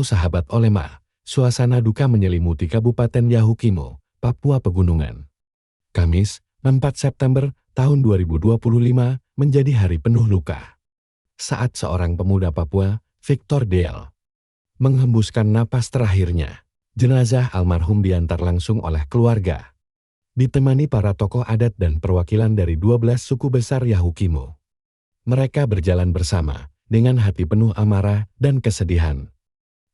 Halo sahabat Olema, suasana duka menyelimuti Kabupaten Yahukimo, Papua Pegunungan. Kamis, 4 September tahun 2025 menjadi hari penuh luka. Saat seorang pemuda Papua, Victor Del, menghembuskan napas terakhirnya, jenazah almarhum diantar langsung oleh keluarga, ditemani para tokoh adat dan perwakilan dari 12 suku besar Yahukimo. Mereka berjalan bersama, dengan hati penuh amarah dan kesedihan,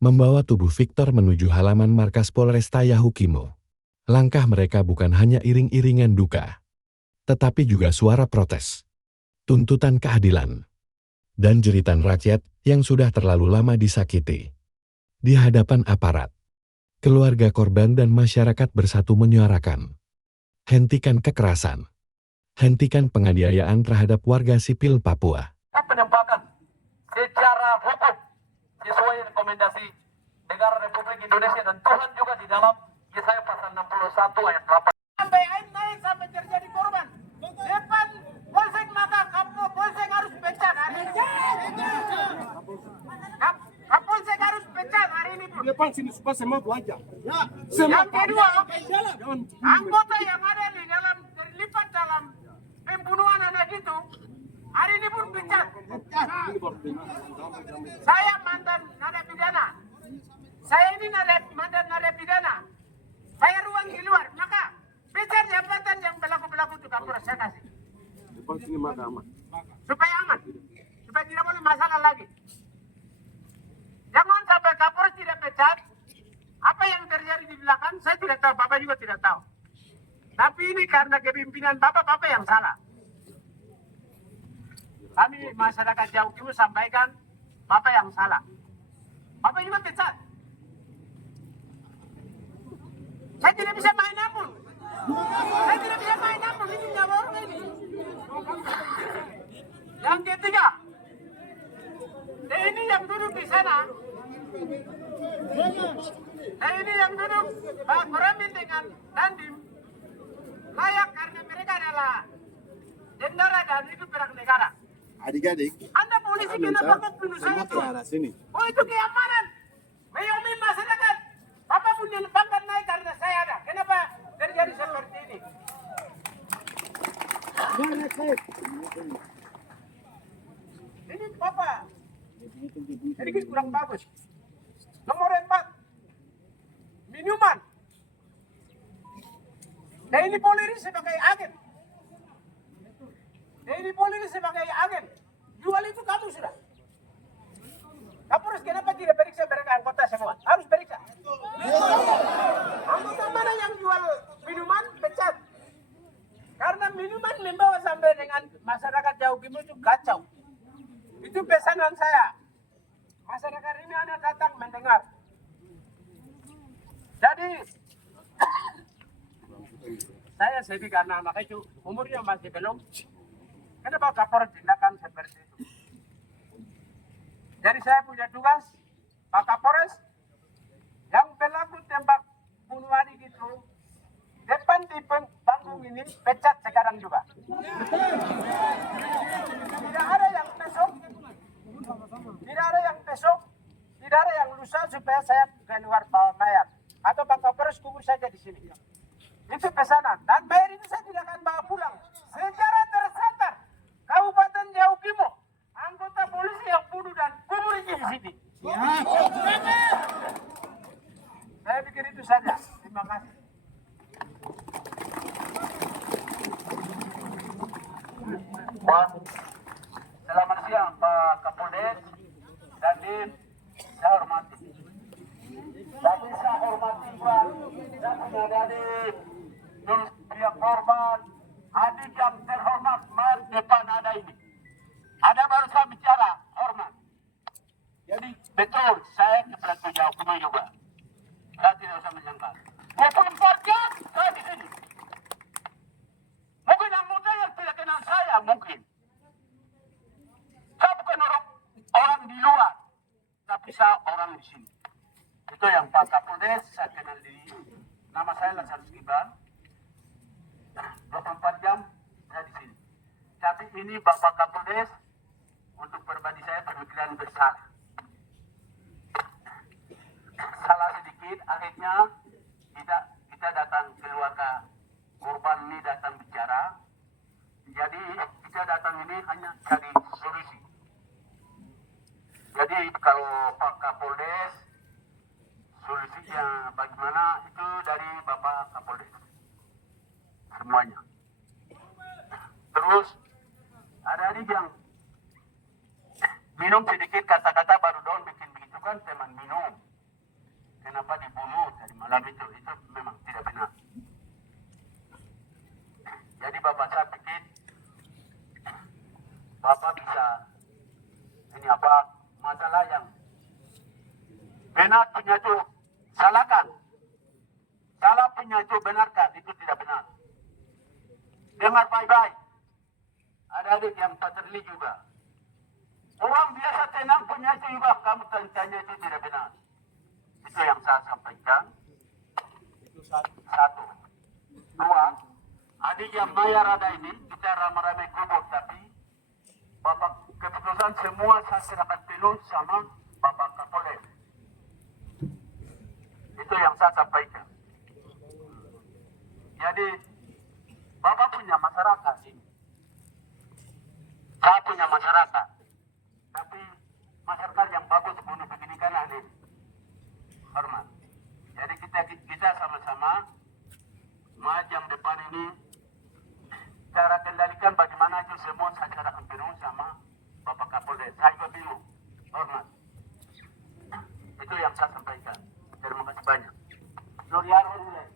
membawa tubuh Victor menuju halaman markas Polresta Yahukimo. Langkah mereka bukan hanya iring-iringan duka, tetapi juga suara protes, tuntutan keadilan, dan jeritan rakyat yang sudah terlalu lama disakiti. Di hadapan aparat, keluarga korban dan masyarakat bersatu menyuarakan, hentikan kekerasan, hentikan penganiayaan terhadap warga sipil Papua. Penembakan secara hukum sesuai rekomendasi negara Republik Indonesia dan Tuhan juga di dalam Yesaya pasal 61 ayat 8. Sampai air naik sampai terjadi korban. Depan polsek maka kapolsek harus pecat hari ini. Kapolsek harus pecat hari ini. Depan sini supaya semua aja. Yang kedua, anggota yang ada di dalam terlibat dalam pembunuhan anak itu hari ini pun pecat. Saya mantan narapidana. Saya ini mantan narapidana. Saya ruang di luar, maka pecat jabatan yang berlaku itu Kapolres saya kasih. Depan sini maka aman. Supaya aman, supaya tidak boleh masalah lagi. Jangan sampai Kapolres tidak pecat. Apa yang terjadi di belakang saya tidak tahu, Bapak juga tidak tahu. Tapi ini karena kepimpinan Bapak yang salah. Kami masyarakat Yahukimo sampaikan Bapak yang salah. Bapak juga pecat. Saya tidak bisa main ampun. Saya tidak bisa main ampun. Ini nyawa orang ini. Yang ketiga, TNI yang duduk di sana, TNI yang duduk Pak Koramil dengan Dandim, layak karena mereka adalah tentara dan itu perang negara. Adik-adik, Anda polisi kenapa kok bunuh saya tuh? Oh itu keamanan. Menyomi masyarakat. Bapak punya pangkat naik karena saya ada. Kenapa terjadi seperti ini? Ini Bapak. Sedikit kurang bagus. Nomor 4. Minuman. Nah ini polisi sebagai agen. Ini polisi sebagai agen. Jual itu kamu sudah. Kapolres kenapa tidak periksa mereka anggota semua? Harus periksa. Anggota mana yang jual minuman pecat? Karena minuman membawa sampai dengan masyarakat Yahukimo itu kacau. Itu pesanan saya. Masyarakat ini ada datang mendengar. Jadi saya sedih karena anak itu umurnya masih belum. Kenapa Kapolres tindakan seperti itu? Jadi saya punya tugas, Pak Kapolres, yang pelaku tembak bunuh adik itu, depan di panggung ini pecat sekarang juga. Tidak ada yang besok, tidak ada yang besok, tidak ada yang lusa supaya saya keluar bawa mayat. Atau Pak Kapolres kubur saja di sini. Itu pesanan. Dan mayat itu saya tidak akan bawa pulang. Secara tersantar, Kabupaten Yahukimo, anggota polisi yang bunuh dan kubur di sini. Saya pikir itu saja. Terima kasih. Selamat siang Pak Kapolres dan Dim, saya hormati. Tapi saya hormati Pak, saya punya adik, pihak korban, adik yang terhormat, mari depan ada ini. Ada baru saya bicara, hormat. Jadi betul, saya kepala Yahukimo juga. Saya tidak usah menyangkal. 24 jam saya di sini. Mungkin anggota yang tidak kenal saya, mungkin. Saya bukan orang di luar, tapi saya orang di sini. Itu yang Pak Kapolres, saya kenal diri. Nama saya Lazarus Gibran. 24 jam saya di sini. Tapi ini Bapak Kapolres, untuk pribadi saya pemikiran bersalah. sedikit, akhirnya kita datang keluarga korban ini datang bicara. Jadi kita datang ini hanya cari solusi. Jadi kalau Pak Kapolres, solusinya bagaimana itu dari Bapak Kapolres semuanya. Terus ada adik yang minum sedikit kata-kata baru dong bikin begitu kan teman minum. Kenapa dibunuh dari malam itu memang tidak benar. Jadi Bapak saya pikir Bapak bisa ini apa masalah yang benar punya itu salahkan, salah punya itu benarkan, itu tidak benar. Dengar baik-baik. Ada adik yang patroli juga. Orang biasa tenang punya itu juga kamu tanya itu tidak benar. Itu yang saya sampaikan. Satu. Dua, adik yang bayar ada ini kita ramai-ramai kubur tapi Bapak keputusan semua saya serahkan penuh sama Bapak Kapolres. Itu yang saya sampaikan. Jadi Bapak punya masyarakat ini. Saya punya masyarakat. Tapi masyarakat yang bagus bunuh begini kan aneh. Hormat. Jadi kita sama-sama jam depan ini cara kendalikan bagaimana itu semua saya serahkan penuh sama Bapak Kapolres. Saya juga bingung. Hormat. Itu yang saya sampaikan. Terima kasih banyak. Nuriarul mulai.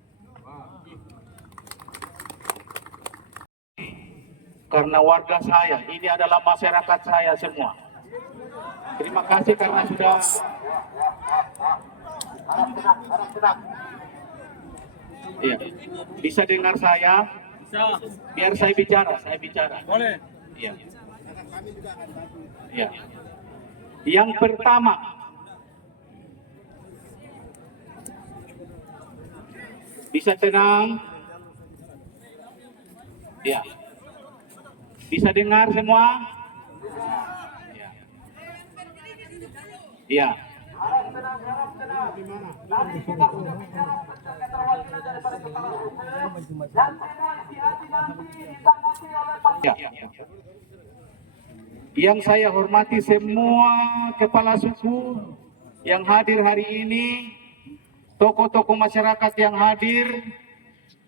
Karena warga saya, ini adalah masyarakat saya semua. Terima kasih karena sudah iya. Bisa dengar saya? Bisa. Biar saya bicara. Boleh. Iya. Iya. Yang pertama, bisa tenang? Iya. Bisa dengar semua? Iya. Ya. Yang saya hormati semua kepala suku yang hadir hari ini, tokoh-tokoh masyarakat yang hadir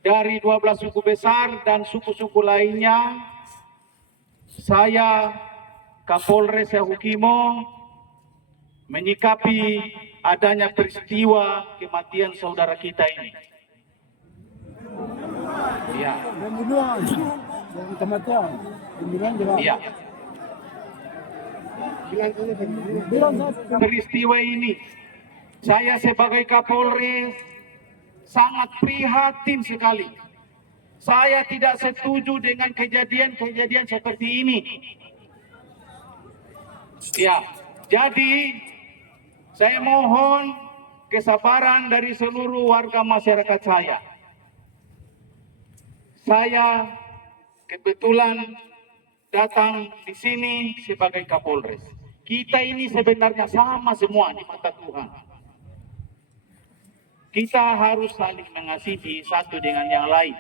dari 12 suku besar dan suku-suku lainnya, saya Kapolres Yahukimo menyikapi adanya peristiwa kematian saudara kita ini. Ya. Ya. Peristiwa ini, saya sebagai Kapolres sangat prihatin sekali. Saya tidak setuju dengan kejadian-kejadian seperti ini. Ya, jadi saya mohon kesabaran dari seluruh warga masyarakat saya. Saya kebetulan datang di sini sebagai Kapolres. Kita ini sebenarnya sama semua di mata Tuhan. Kita harus saling mengasihi satu dengan yang lain.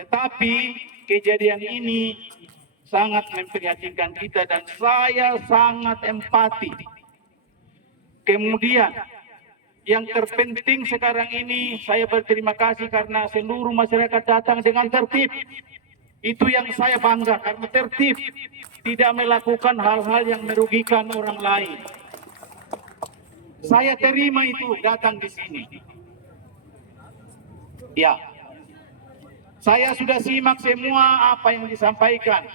Tetapi kejadian ini sangat memprihatinkan kita dan saya sangat empati. Kemudian yang terpenting sekarang ini saya berterima kasih karena seluruh masyarakat datang dengan tertib. Itu yang saya bangga karena tertib, tidak melakukan hal-hal yang merugikan orang lain. Saya terima itu datang di sini. Ya, saya sudah simak semua apa yang disampaikan,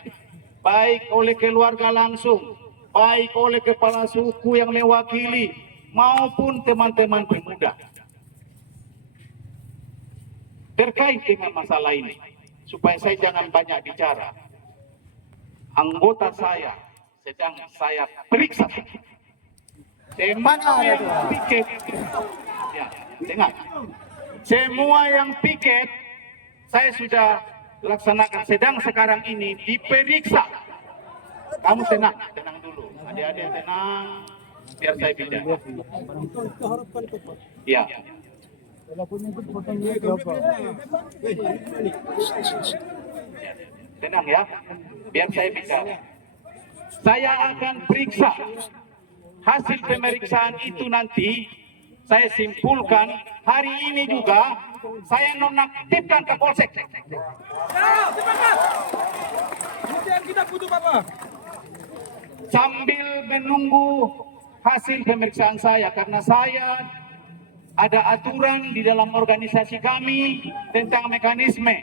baik oleh keluarga langsung, baik oleh kepala suku yang mewakili, maupun teman-teman pemuda. Terkait dengan masalah ini, supaya saya jangan banyak bicara, anggota saya sedang saya periksa. Semua yang piket, ya, dengar. Semua yang piket saya sudah laksanakan, sedang sekarang ini diperiksa. Kamu tenang dulu, adik-adik tenang, biar saya bicara. Ya, Tenang ya, biar saya bicara. Saya akan periksa hasil pemeriksaan itu nanti. Saya simpulkan hari ini juga saya nonaktifkan ke Polsek. Sambil menunggu hasil pemeriksaan saya, karena saya ada aturan di dalam organisasi kami tentang mekanisme,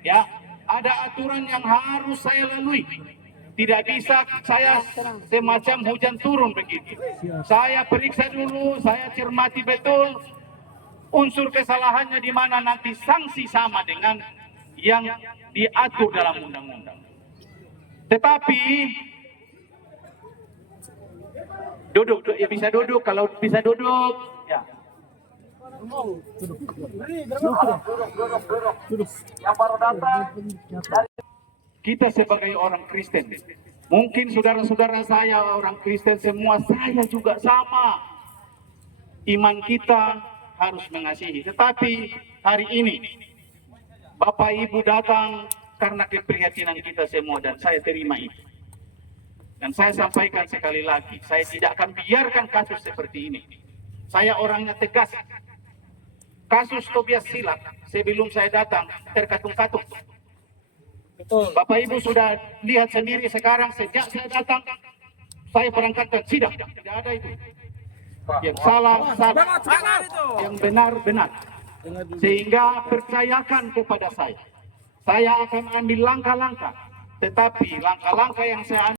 ya, ada aturan yang harus saya lalui. Tidak bisa saya semacam hujan turun begitu. Saya periksa dulu, saya cermati betul unsur kesalahannya di mana, nanti sanksi sama dengan yang diatur dalam undang-undang. Tetapi duduk, ya bisa duduk, kalau bisa duduk, ya. Duduk. Yang baru datang dari Kita sebagai orang Kristen, mungkin saudara-saudara saya orang Kristen semua, saya juga sama. Iman kita harus mengasihi. Tetapi hari ini Bapak Ibu datang karena keprihatinan kita semua, dan saya terima itu. Dan saya sampaikan sekali lagi, saya tidak akan biarkan kasus seperti ini. Saya orangnya tegas. Kasus Tobias Silat sebelum saya datang terkatung-katung. Bapak Ibu sudah lihat sendiri sekarang, sejak saya datang saya berangkatkan sidang. Tidak ada itu. Yang salah, salah. Yang benar, benar. Sehingga percayakan kepada saya. Saya akan ambil langkah-langkah. Tetapi langkah-langkah yang saya ambil